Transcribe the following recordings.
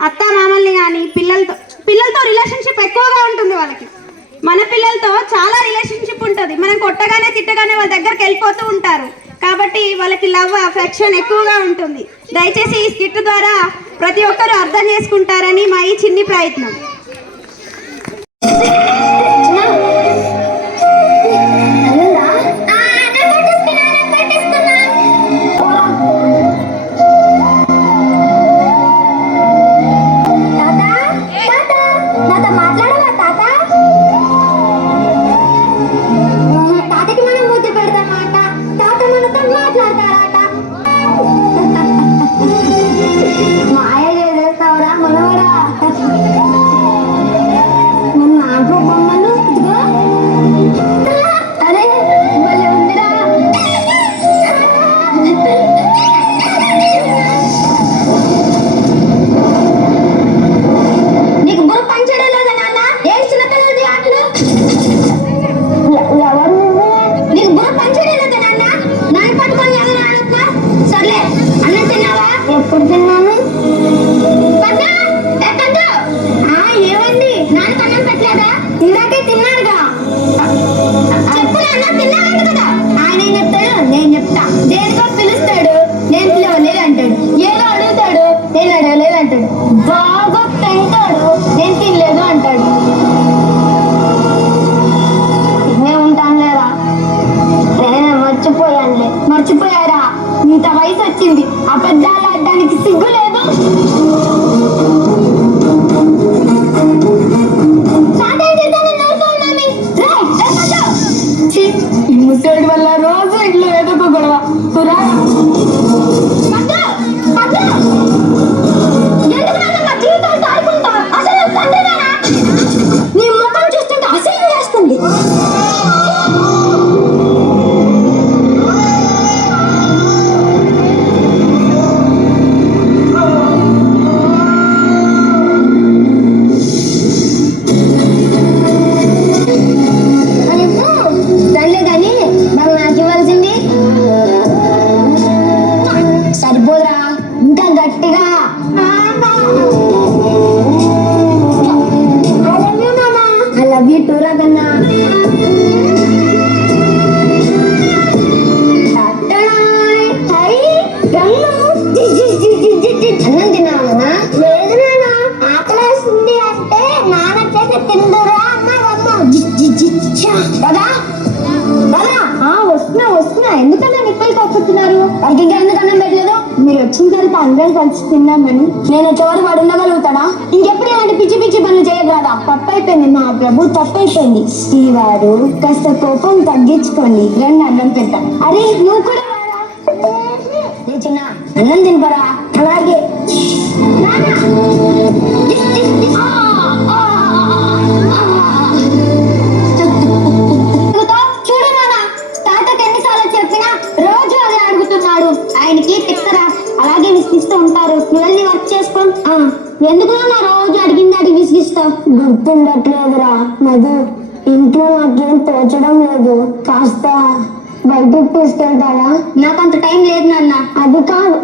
అత్త మామల్ని కానీ పిల్లలతో పిల్లలతో రిలేషన్షిప్ ఎక్కువగా ఉంటుంది వాళ్ళకి. మన పిల్లలతో చాలా రిలేషన్షిప్ ఉంటుంది. మనం కొట్టగానే తిట్టగానే వాళ్ళ దగ్గరికి వెళ్ళిపోతూ ఉంటారు. కాబట్టి వాళ్ళకి లవ్ అఫెక్షన్ ఎక్కువగా ఉంటుంది. దయచేసి ఈ స్కిట్ ద్వారా ప్రతి ఒక్కరూ అర్థం చేసుకుంటారని మా ఈ చిన్ని ప్రయత్నం. want something, Mommy? అందరం కలిసి తిన్నామని నేను చివరి వాడు ఉండగలుగుతాడా ఇంకెప్పుడు ఇలాంటి పిచ్చి పిచ్చి పనులు చేయగలదా? తప్పైపోయింది మా ప్రభు తప్పైపోయింది. శ్రీవారు కాస్త కోపం తగ్గించుకోండి. రెండు అన్నం పెద్ద అరే నువ్వు కూడా చిన్న అన్నం తినపరా? అలాగే. ప్రశ్నిస్తాం గుర్తుండట్లేదురా మధు ఇంట్లో నాకేం తోచడం లేదు కాస్త బయటకు తీసుకెళ్తావా నాకు అంత టైం లేదు నాన్న అది కాదు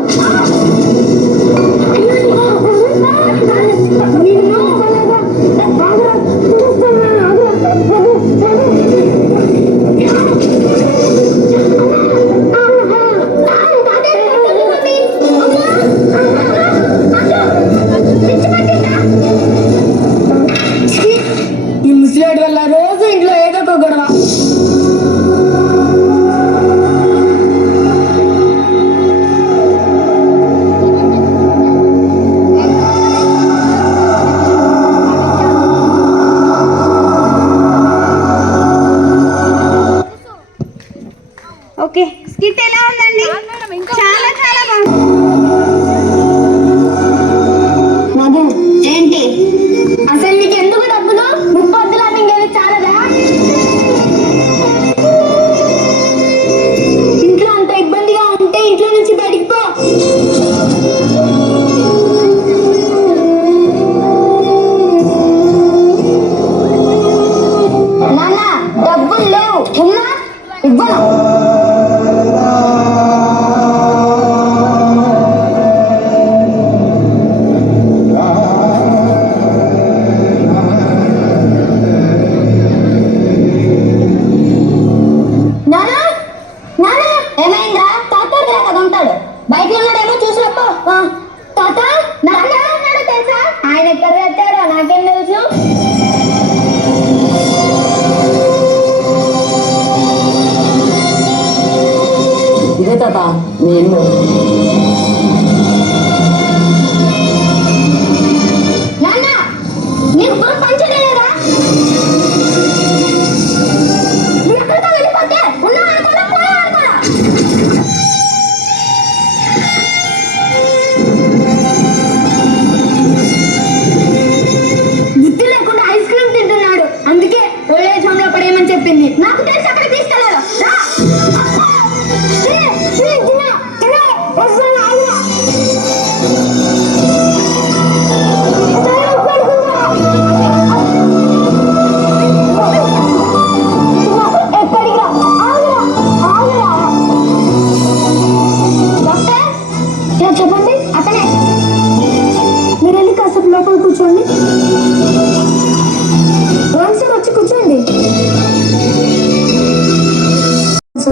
等一下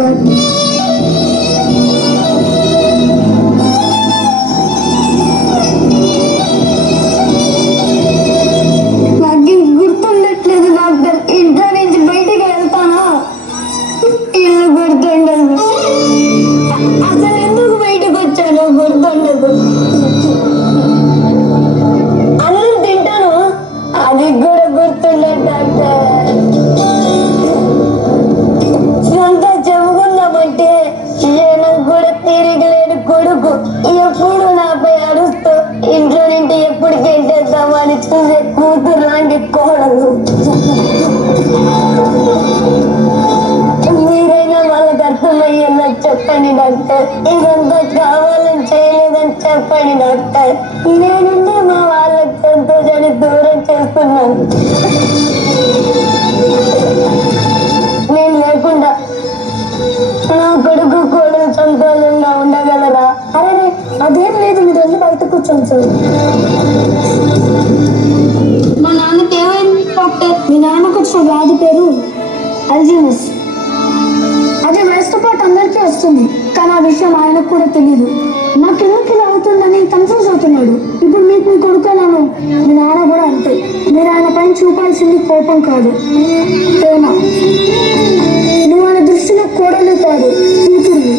సార్ కొడుకు ఎప్పుడు నాపై అరుస్తూ ఇంట్లో నుండి ఎప్పుడు గెంటేద్దామని చూసే కూతురు లాంటి కోడలు. మీరైనా వాళ్ళకి అర్థమయ్యేలా చెప్పండి డాక్టర్. ఇదంతా కావాలని చేయలేదని చెప్పండి డాక్టర్. నేనుండి మా వాళ్ళకి సంతోషాన్ని దూరం చేస్తున్నాను. నేను లేకుండా కూర్చోండి సార్. మా నాన్నకి ఏమైంది డాక్టర్. మీ నాన్నకు వచ్చిన వ్యాధి పేరు అల్జీమస్. అది వయసుతో పాటు అందరికీ వస్తుంది. కానీ ఆ విషయం ఆయనకు కూడా తెలియదు నాకెందుకు ఇలా అవుతుందని కన్ఫ్యూజ్ అవుతున్నాడు. ఇప్పుడు మీకు మీ కొడుకున్నాను మీ నాన్న కూడా అంతే. మీరు ఆయన పైన చూపాల్సింది కోపం కాదు. ప్రేమ. నువ్వు ఆయన దృష్టిలో కోడలు కాదు కూతురు